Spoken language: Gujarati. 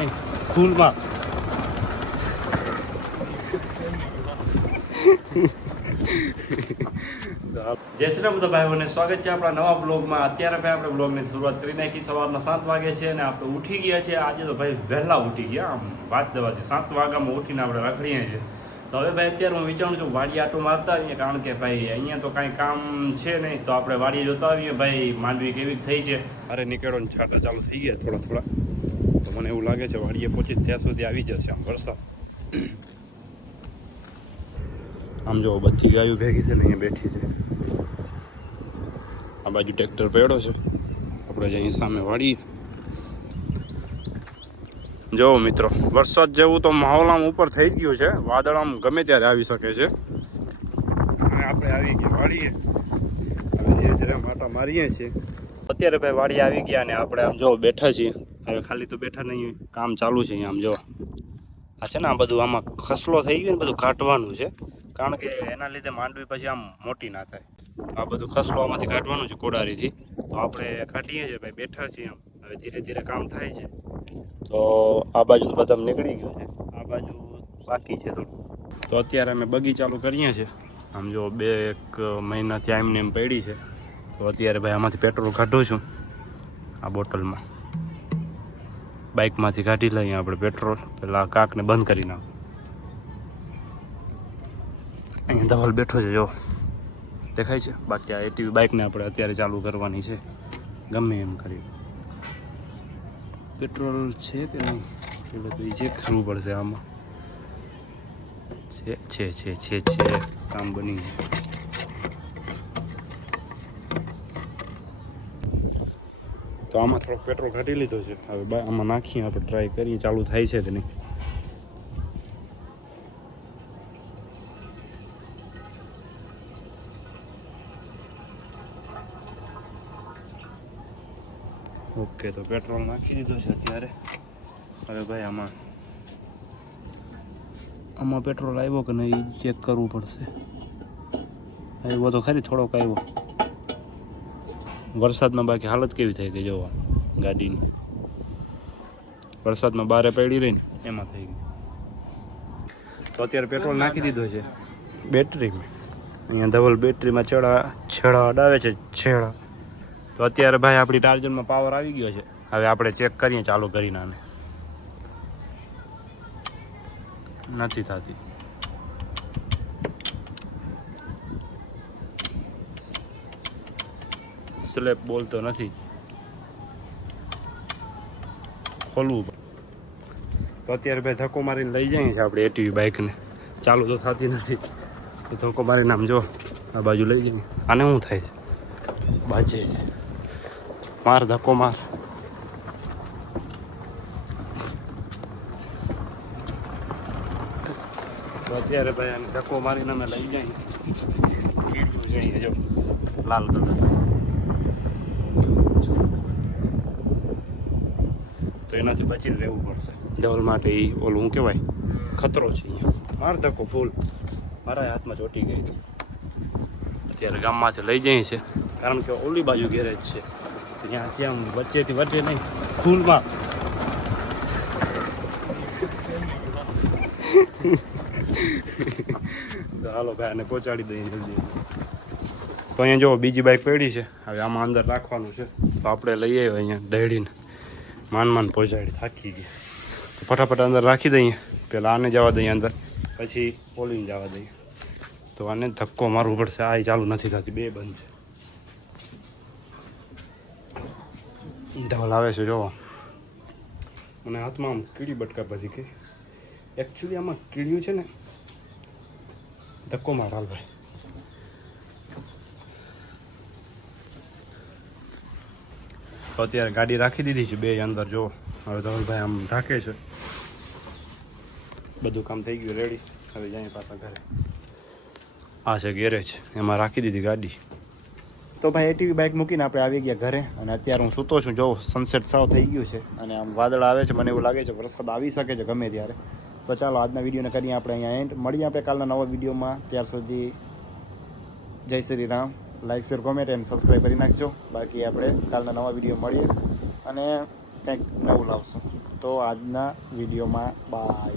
નહીં ફૂલમાં જય શ્રી રામ બધા ભાઈઓને સ્વાગત છે આપણા નવા બ્લોગમાં. અત્યારે ભાઈ આપણે બ્લોગની શરૂઆત કરી નાખી. સવારના 7 વાગે છે અને આપણે ઉઠી ગયા છે. આજે તો ભાઈ વહેલા ઉઠી ગયા, આમ વાત દેવાથી 7 વાગ્યામાં ઉઠીને આપણે રખડીએ છીએ. તો હવે ભાઈ અત્યારે હું વિચારું છું વાડી આટો મારતા આવીએ, કારણ કે ભાઈ અહીંયા તો કાંઈ કામ છે નહીં, તો આપણે વાડીએ જોતા આવીએ ભાઈ માંડવી કેવી થઈ છે. અરે નીકળો ને છાંટા ચાલુ થઈ ગયા થોડા થોડા, તો મને એવું લાગે છે વાડીએ પહોંચીશ ત્યાં સુધી આવી જશે આમ વરસાદ. આમ જો બધી ગાયો ભેગી છે ને અહીંયા બેઠી છે. આ બાજુ ટ્રેક્ટર પડ્યો છે, આપણે અહીં સામે વાડી. જો મિત્રો વરસાદ જેવું તો માહોલ આમ ઉપર થઈ ગયું છે, વાદળ આમ ગમે ત્યારે આવી શકે છે. અને આપણે આવી ગયા વાડીએ, હવે ધીરે ધીરે માટા મારીએ છીએ. અત્યારે ભાઈ વાડી આવી ગયા અને આપણે આમ જો બેઠા છીએ. હવે ખાલી તો બેઠા નહીં, કામ ચાલુ છે અહીંયા. આમ જો આ છે ને આ બધું આમાં ખસલો થઈ ગયો ને બધું કાઢવાનું છે, કારણ કે એના લીધે માંડવી પછી આમ મોટી ના થાય. આ બધું ખસલો આમાંથી કાઢવાનું છે કોડારીથી, તો આપણે કાઢીએ છીએ ભાઈ, બેઠા છીએ આમ. હવે ધીરે ધીરે કામ થાય છે. તો આ બાજુ તો બધા નીકળી ગયું છે, આ બાજુ બાકી છે થોડું. તો અત્યારે અમે બગી ચાલુ કરીએ છીએ. આમ જો 2 મહિનાથી એમને એમ પડી છે, તો અત્યારે ભાઈ આમાંથી પેટ્રોલ કાઢું છું આ બોટલમાં. બાઇકમાંથી કાઢી લઈએ આપણે પેટ્રોલ, પેલા કાકને બંધ કરી નાખો. અહીંયા ધવલ બેઠો છે, જો દેખાય છે. બાકી આ એટીવી બાઇકને આપણે અત્યારે ચાલુ કરવાની છે, ગમે એમ કરી. પેટ્રોલ છે કે નહીં એટલે તો એ ચેક કરવું પડશે. આમાં છે કામ બની ગયું. તો આમાં થોડોક પેટ્રોલ કાઢી લીધો છે, હવે આમાં નાખીએ આપણે, ટ્રાય કરીએ ચાલુ થાય છે કે નહીં. ઓકે, તો પેટ્રોલ નાખી દીધું છે અત્યારે. હવે ભાઈ આમાં પેટ્રોલ આવ્યો કે નહીં ચેક કરવું પડશે. આવ્યો તો ખરી, થોડોક આવ્યો. વરસાદમાં બાકી હાલત કેવી થઈ ગઈ જોવા ગાડીની. વરસાદમાં બારે પડી રહી ને એમાં થઈ ગઈ. તો અત્યારે પેટ્રોલ નાખી દીધો છે બેટરીમાં. અહીંયા ધવલ બેટરીમાં છેડા અડાવે છે, છેડા. તો અત્યારે ભાઈ આપણી ટાર્જરમાં પાવર આવી ગયો છે. હવે આપણે ચેક કરીએ ચાલુ કરીને. આને નથી થતી. સ્લેપ બોલતો નથી, ખોલવું. તો અત્યારે ભાઈ ધક્કો મારીને લઈ જઈએ છીએ આપણે એટીવી બાઇકને. ચાલુ તો થતી નથી, તો ધક્કો મારીને આમ જો આ બાજુ લઈ જઈએ. આને શું થાય છે, બાજે છે. માર ધક્કો માર. તો અત્યારે ભાઈ આને ધક્કો મારીને અમે લઈ જઈએ. કીડું જઈએ જો લાલ કલર. તો એનાથી બચીને રહેવું પડશે. ધવલ માટે એ ઓલું શું કહેવાય, ખતરો છે અહીંયા. માર ધક્કો ફૂલ મારા હાથમાં ચોટી ગઈ હતી. અત્યારે ગામમાંથી લઈ જઈએ છીએ, કારણ કે ઓલી બાજુ ગેરેજ છે, ત્યાંથી આમ વચ્ચેથી વચ્ચે નહીં ફૂલમાં. તો હાલો ભાઈ આને પહોંચાડી દઈએ જલ્દી. તો અહીંયા જો બીજી બાઇક પડી છે, હવે આમાં અંદર રાખવાનું છે. તો આપણે લઈ આવ્યો અહીંયા દહેડીને, માન પહોંચાડી, થાકી ગયા. તો ફટાફટ અંદર રાખી દઈએ. પહેલાં આને જવા દઈએ અંદર, પછી ઓલીને જવા દઈએ. તો આને ધક્કો મારવું પડશે. આ ચાલુ નથી થતી, 2 બંધ છે. ધવલ આવે છે જોવા. અને હાથમાં આમ કીડી બટકા બધી કે એકચ્યુઅલી આમાં કીડીયું છે ને, ધક્કો માર હાલ ભાઈ. તો અત્યારે ગાડી રાખી દીધી છે 2 અંદર જો. હવે ધવલભાઈ આમ ઢાંકે છે. બધું કામ થઈ ગયું રેડી. હવે જઈએ પાછા ઘરે. આ છે ગેરેજ, એમાં રાખી દીધી ગાડી. તો ભાઈ એટીવી બાઇક મૂકીને આપણે આવી ગયા ઘરે. અને અત્યારે હું સૂતો છું. જો સનસેટ સાવ થઈ ગયું છે અને આમ વાદળ આવે છે. મને એવું લાગે છે વરસાદ આવી શકે છે ગમે ત્યારે. તો ચાલો આજના વિડીયોને કરીએ આપણે અહીંયા એન્ડ. મળીએ આપણે કાલના નવા વિડીયોમાં. ત્યાર સુધી જય Shri Ram. Like share comment and subscribe કરી નાખજો. બાકી આપણે કાલના નવા વિડીયો મળીએ. અને કંઈક નવું લાવશું. તો આજના વિડીયોમાં બાય.